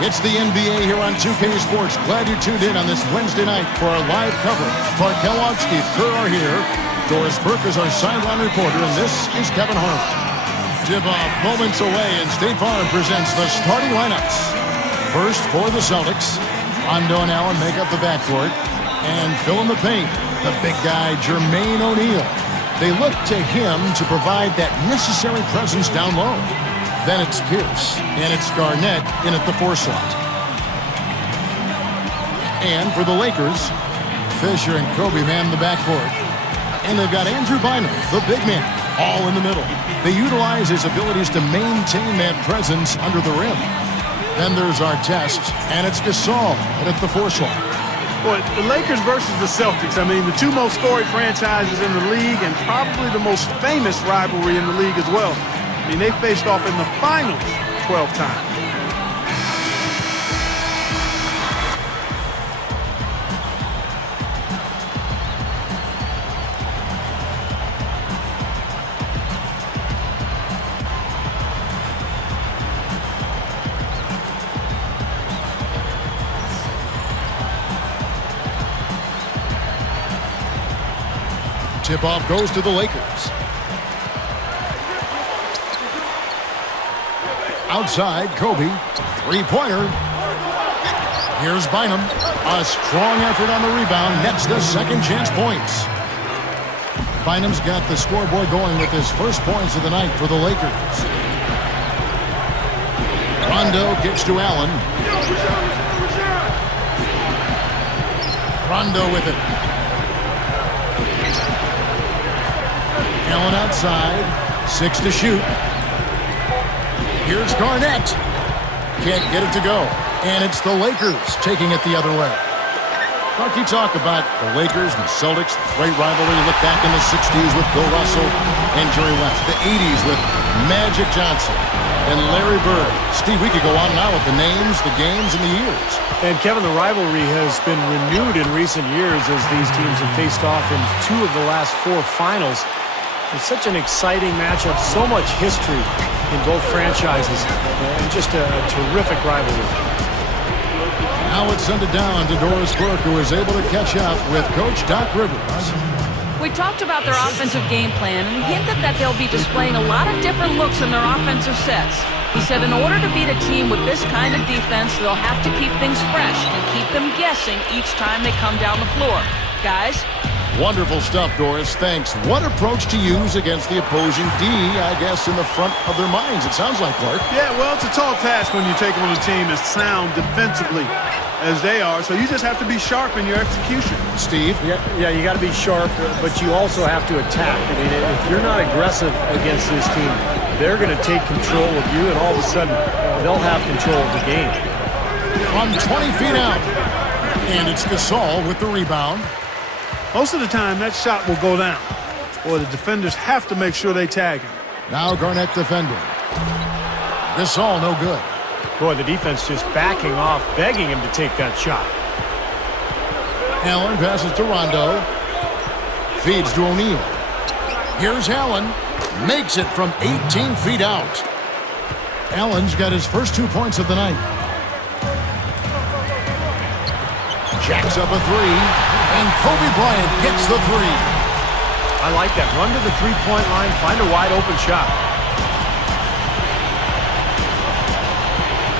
It's the NBA here on 2K Sports. Glad you tuned in on this Wednesday night for our live coverage. Clark Kellogg, Steve Kerr are here. Doris Burke is our sideline reporter, and this is Kevin Harlan. Tip-off moments away, and State Farm presents the starting lineups. First for the Celtics, Rondo and Allen make up the backcourt, and fill in the paint, the big guy Jermaine O'Neal. They look to him to provide that necessary presence down low. Then it's Pierce, and it's Garnett in at the 4 slot. And for the Lakers, Fisher and Kobe man the backcourt. And they've got Andrew Bynum, the big man, all in the middle. They utilize his abilities to maintain that presence under the rim. Then there's Artest, and it's Gasol at the 4 slot. Boy, the Lakers versus the Celtics, I mean, the two most storied franchises in the league and probably the most famous rivalry in the league as well. I mean, they faced off in the finals 12 times. Tip-off goes to the Lakers. Outside, Kobe, three-pointer. Here's Bynum. A strong effort on the rebound, nets the second chance points. Bynum's got the scoreboard going with his first points of the night for the Lakers. Rondo kicks to Allen. Rondo with it. Allen outside, 6 to shoot. Here's Garnett. Can't get it to go. And it's the Lakers taking it the other way. Clark, you talk about the Lakers and the Celtics, the great rivalry. You look back in the 60s with Bill Russell and Jerry West. The 80s with Magic Johnson and Larry Bird. Steve, we could go on now with the names, the games, and the years. And Kevin, the rivalry has been renewed in recent years as these teams have faced off in 2 of the last 4 finals. It's such an exciting matchup, so much history in both franchises, and just a terrific rivalry. Now it's sent it down to Doris Burke, who is able to catch up with Coach Doc Rivers. We talked about their offensive game plan and hinted that they'll be displaying a lot of different looks in their offensive sets. He said in order to beat a team with this kind of defense, they'll have to keep things fresh and keep them guessing each time they come down the floor. Guys? Wonderful stuff, Doris. Thanks. What approach to use against the opposing D, I guess, in the front of their minds, it sounds like, Clark. Yeah, well, it's a tall task when you take on a team as sound defensively as they are, so you just have to be sharp in your execution. Steve? Yeah, you got to be sharp, but you also have to attack. I mean, if you're not aggressive against this team, they're going to take control of you, and all of a sudden, they'll have control of the game. From 20 feet out, and it's Gasol with the rebound. Most of the time, that shot will go down, or the defenders have to make sure they tag him. Now Garnett defending. Gasol no good. Boy, the defense just backing off, begging him to take that shot. Allen passes to Rondo. Feeds to O'Neal. Here's Allen. Makes it from 18 feet out. Allen's got his first 2 points of the night. Jacks up a 3. And Kobe Bryant gets the 3. I like that. Run to the three-point line, find a wide-open shot.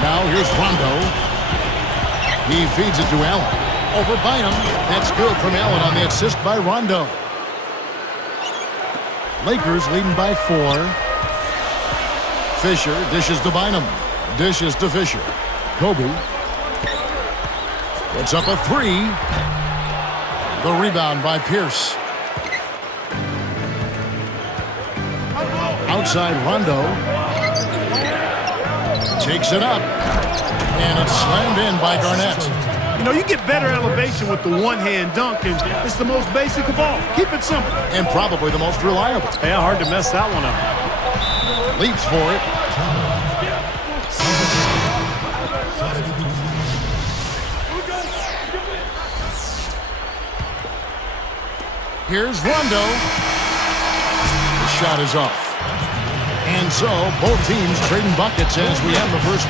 Now here's Rondo. He feeds it to Allen. Over Bynum. That's good from Allen on the assist by Rondo. Lakers leading by 4. Fisher dishes to Bynum. Dishes to Fisher. Kobe. Puts up a 3. The rebound by Pierce. Outside Rondo. Takes it up. And it's slammed in by Garnett. You know, you get better elevation with the one-hand dunk, and it's the most basic of all. Keep it simple. And probably the most reliable. Yeah, hard to mess that one up. Leaps for it. Here's Rondo. The shot is off. And so, both teams trading buckets as we have the first.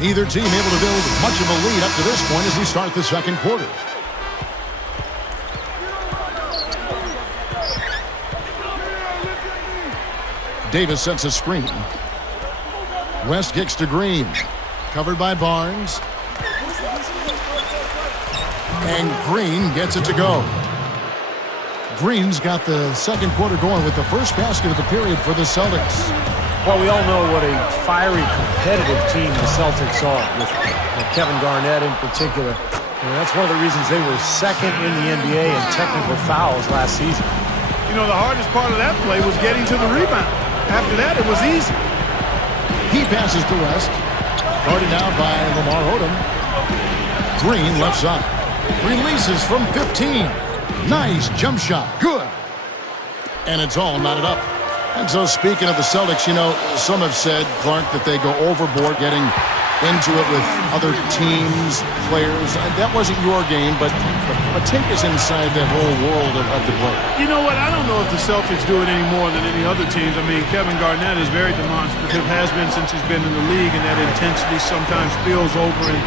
Neither team able to build much of a lead up to this point as we start the second quarter. Davis sets a screen. West kicks to Green. Covered by Barnes. And Green gets it to go. Green's got the second quarter going with the first basket of the period for the Celtics. Well, we all know what a fiery, competitive team the Celtics are, with Kevin Garnett in particular. And that's one of the reasons they were second in the NBA in technical fouls last season. You know, the hardest part of that play was getting to the rebound. After that, it was easy. He passes to West. Guarded now by Lamar Odom. Green left side. Releases from 15. Nice jump shot. Good. And it's all knotted up. And so speaking of the Celtics, you know, some have said, Clark, that they go overboard getting into it with other teams, players. That wasn't your game, but take us inside that whole world of the play. You know what? I don't know if the Celtics do it any more than any other teams. I mean, Kevin Garnett is very demonstrative, has been since he's been in the league, and that intensity sometimes spills over. And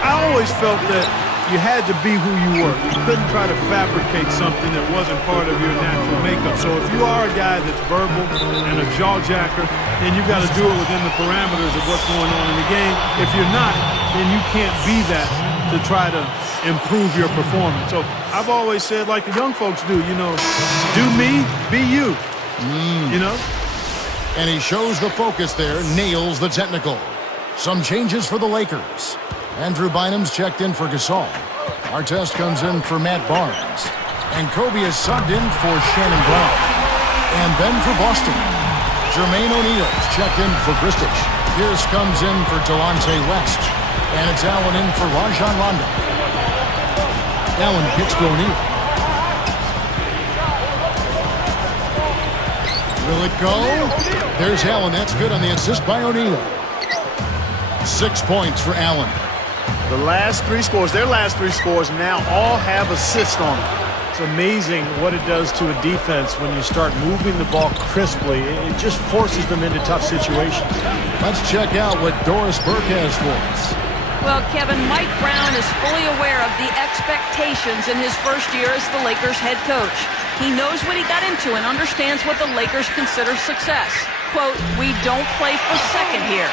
I always felt that you had to be who you were. You couldn't try to fabricate something that wasn't part of your natural makeup. So if you are a guy that's verbal and a jaw-jacker, then you've got to do it within the parameters of what's going on in the game. If you're not, then you can't be that to try to improve your performance. So I've always said, like the young folks do, you know, do me, be you, you know? And he shows the focus there, nails the technical. Some changes for the Lakers. Andrew Bynum's checked in for Gasol. Artest comes in for Matt Barnes. And Kobe is subbed in for Shannon Brown. And then for Boston, Jermaine O'Neal's checked in for Kristich. Pierce comes in for Delonte West. And it's Allen in for Rajon Rondo. Allen kicks to O'Neal. Will it go? There's Allen. That's good on the assist by O'Neal. 6 points for Allen. The last three scores, their last three scores now all have assists on them. It's amazing what it does to a defense when you start moving the ball crisply. It just forces them into tough situations. Let's check out what Doris Burke has for us. Well, Kevin, Mike Brown is fully aware of the expectations in his first year as the Lakers head coach. He knows what he got into and understands what the Lakers consider success. Quote, "We don't play for second here."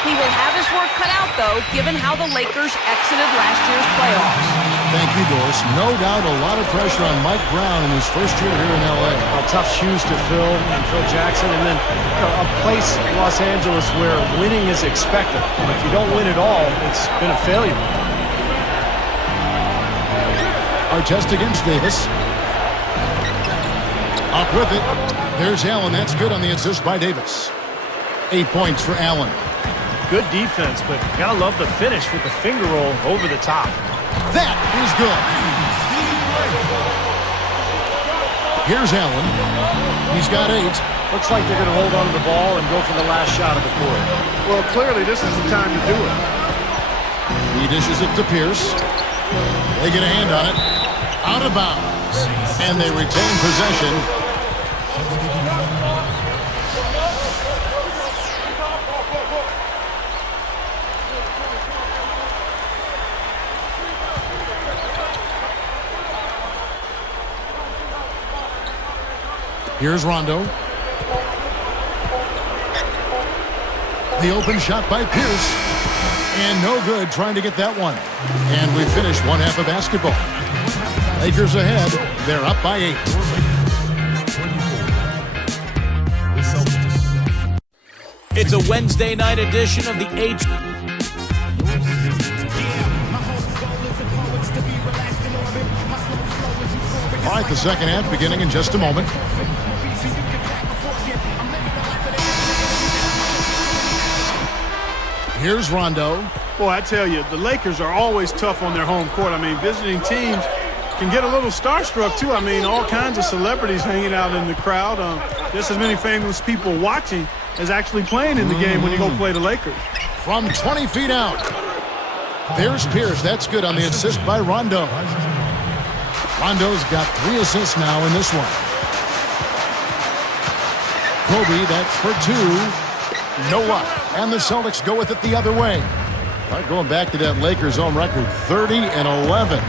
He will have his work cut out, though, given how the Lakers exited last year's playoffs. Thank you, Doris. No doubt a lot of pressure on Mike Brown in his first year here in L.A. Tough shoes to fill, and Phil Jackson, and then a place, Los Angeles, where winning is expected. And if you don't win at all, it's been a failure. Artest against Davis. Up with it. There's Allen. That's good on the assist by Davis. 8 points for Allen. Good defense, but you gotta love the finish with the finger roll over the top. That is good. Here's Allen. He's got 8. Looks like they're going to hold on to the ball and go for the last shot of the quarter. Well, clearly this is the time to do it. He dishes it to Pierce. They get a hand on it. Out of bounds. And they retain possession. Here's Rondo. The open shot by Pierce. And no good trying to get that one. And we finish one half of basketball. Lakers ahead. They're up by 8. It's a Wednesday night edition of the H. All right, the second half beginning in just a moment. Here's Rondo. Boy, I tell you, the Lakers are always tough on their home court. I mean, visiting teams can get a little starstruck, too. I mean, all kinds of celebrities hanging out in the crowd. Just as many famous people watching as actually playing in the game when you go play the Lakers. From 20 feet out. There's Pierce. That's good on the assist by Rondo. Rondo's got 3 assists now in this one. Kobe, that's for 2. No luck. And the Celtics go with it the other way. Right, going back to that Lakers home record, 30-11.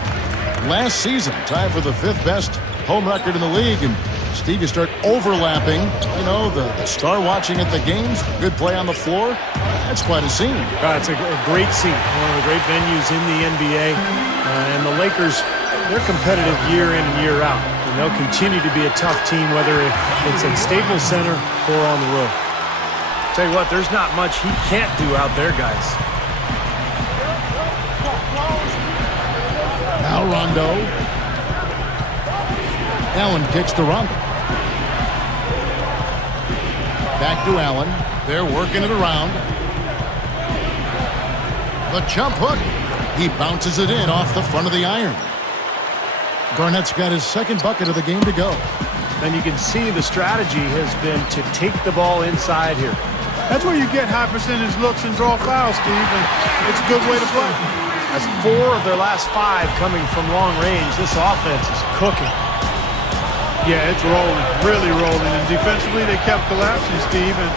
Last season, tied for the 5th best home record in the league. And Steve, you start overlapping, you know, the star watching at the games, the good play on the floor. That's quite a scene. It's a great scene. One of the great venues in the NBA. And the Lakers, they're competitive year in and year out. And they'll continue to be a tough team, whether it's at Staples Center or on the road. Tell you what, there's not much he can't do out there, guys. Now Rondo. Allen kicks to Rondo. Back to Allen. They're working it around. The jump hook. He bounces it in off the front of the iron. Garnett's got his second bucket of the game to go. And you can see the strategy has been to take the ball inside here. That's where you get high percentage looks and draw fouls, Steve, and it's a good way to play. That's 4 of their last 5 coming from long range. This offense is cooking. Yeah, it's rolling, really rolling. And defensively, they kept collapsing, Steve, and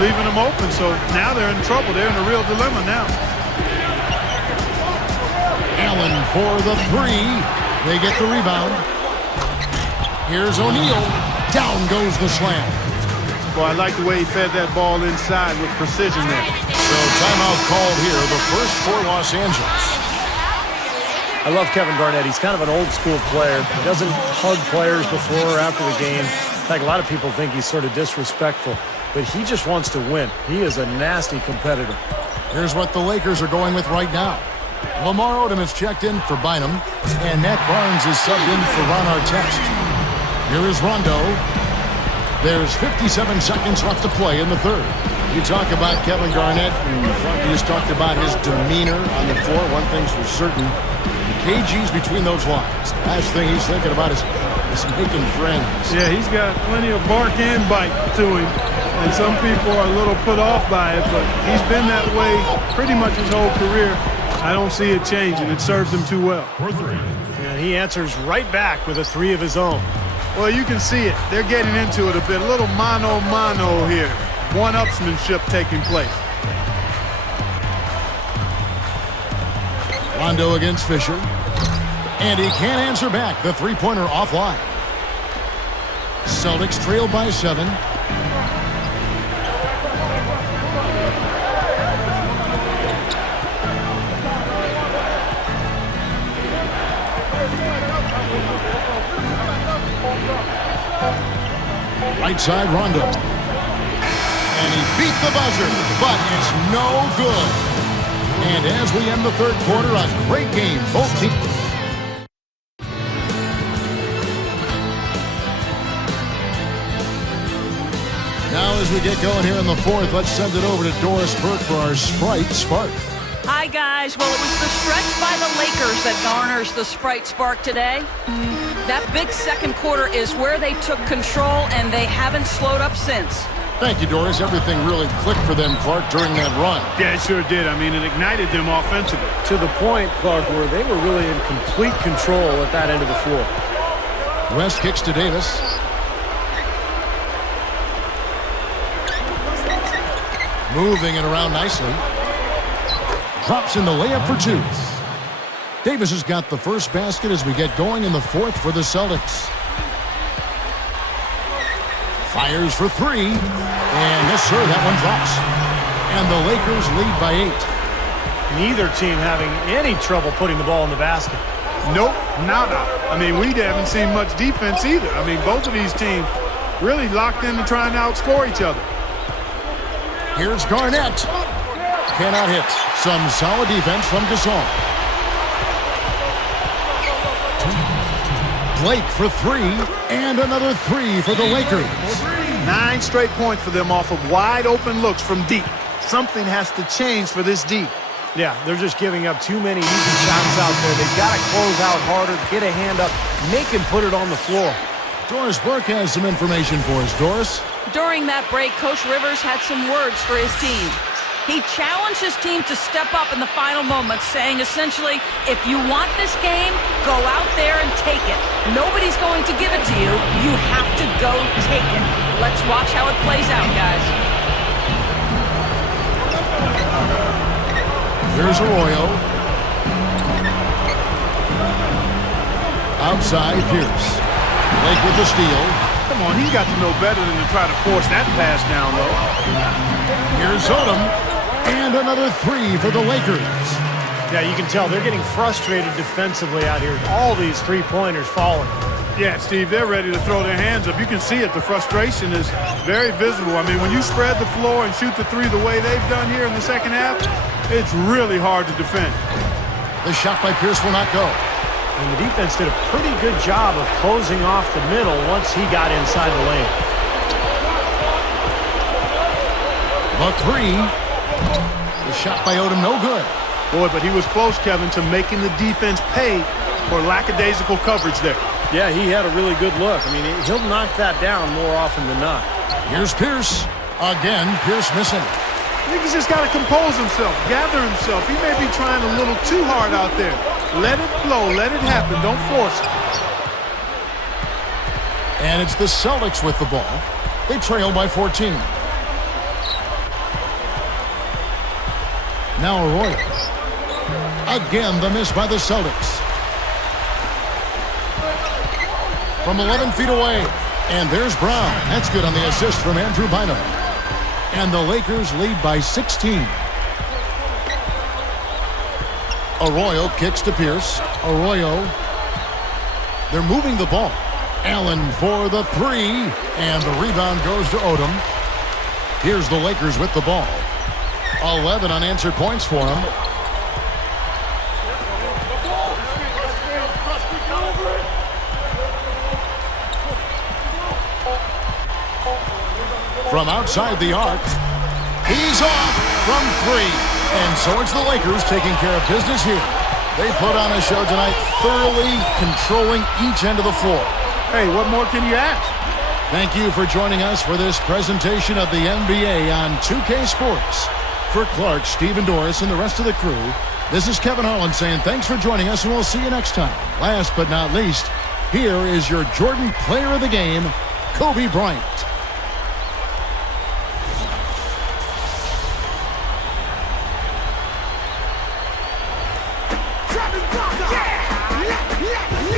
leaving them open. So now they're in trouble. They're in a real dilemma now. Allen for the 3. They get the rebound. Here's O'Neal. Down goes the slam. Well, I like the way he fed that ball inside with precision there. So timeout called here, the first for Los Angeles. I love Kevin Garnett. He's kind of an old-school player. He doesn't hug players before or after the game. In fact, a lot of people think he's sort of disrespectful, but he just wants to win. He is a nasty competitor. Here's what the Lakers are going with right now. Lamar Odom is checked in for Bynum, and Matt Barnes is subbed in for Ron Artest. Here is Rondo. There's 57 seconds left to play in the third. You talk about Kevin Garnett, and Frankie just talked about his demeanor on the floor. One thing's for certain, KG's between those lines. The last thing he's thinking about is making friends. Yeah, he's got plenty of bark and bite to him, and some people are a little put off by it, but he's been that way pretty much his whole career. I don't see it changing. It serves him too well. And he answers right back with a 3 of his own. Well, you can see it. They're getting into it a bit. A little mano-mano here. One-upsmanship taking place. Rondo against Fisher. And he can't answer back. The three-pointer offline. Celtics trail by 7. Right side, Rondo. And he beat the buzzer, but it's no good. And as we end the third quarter, a great game. Both teams. Now as we get going here in the fourth, let's send it over to Doris Burke for our Sprite Spark. Hi, guys. Well, it was the stretch by the Lakers that garners the Sprite Spark today. That big second quarter is where they took control, and they haven't slowed up since. Thank you, Doris. Everything really clicked for them, Clark, during that run. Yeah, it sure did. I mean, it ignited them offensively. To the point, Clark, where they were really in complete control at that end of the floor. West kicks to Davis. Moving it around nicely. Drops in the layup for 2. Davis has got the first basket as we get going in the fourth for the Celtics. Fires for 3. And yes, sir, that one drops. And the Lakers lead by 8. Neither team having any trouble putting the ball in the basket. Nope, nada. I mean, we haven't seen much defense either. I mean, both of these teams really locked in to try and outscore each other. Here's Garnett. Cannot hit. Some solid defense from Gasol. Blake for 3, and another 3 for the Lakers. 9 straight points for them off of wide open looks from deep. Something has to change for this deep. Yeah, they're just giving up too many easy shots out there. They've got to close out harder, get a hand up, make him put it on the floor. Doris Burke has some information for us. Doris? During that break, Coach Rivers had some words for his team. He challenged his team to step up in the final moments, saying essentially, if you want this game, go out there and take it. Nobody's going to give it to you. You have to go take it. Let's watch how it plays out, guys. Here's Arroyo. Outside, Pierce. Lake with the steal. Come on, he's got to know better than to try to force that pass down low. Here's Odom. And another three for the Lakers. Yeah, you can tell they're getting frustrated defensively out here. All these three-pointers falling. Yeah, Steve, they're ready to throw their hands up. You can see it. The frustration is very visible. I mean, when you spread the floor and shoot the three the way they've done here in the second half, it's really hard to defend. The shot by Pierce will not go. And the defense did a pretty good job of closing off the middle once he got inside the lane. The three. The shot by Odom, no good. Boy, but he was close, Kevin, to making the defense pay for lackadaisical coverage there. Yeah, he had a really good look. I mean, he'll knock that down more often than not. Here's Pierce. Again, Pierce missing. I think he's just got to compose himself, gather himself. He may be trying a little too hard out there. Let it flow. Let it happen. Don't force it. And it's the Celtics with the ball. They trail by 14. Now Arroyo. Again, the miss by the Celtics. From 11 feet away. And there's Brown. That's good on the assist from Andrew Bynum. And the Lakers lead by 16. Arroyo kicks to Pierce. Arroyo. They're moving the ball. Allen for the three. And the rebound goes to Odom. Here's the Lakers with the ball. 11 unanswered points for him. From outside the arc, he's off from three. And so it's the Lakers taking care of business here. They put on a show tonight, thoroughly controlling each end of the floor. Hey, what more can you ask? Thank you for joining us for this presentation of the NBA on 2K Sports. For Clark, Steve, and Doris, and the rest of the crew, this is Kevin Harlan saying thanks for joining us, and we'll see you next time. Last but not least, here is your Jordan Player of the Game, Kobe Bryant. Yeah!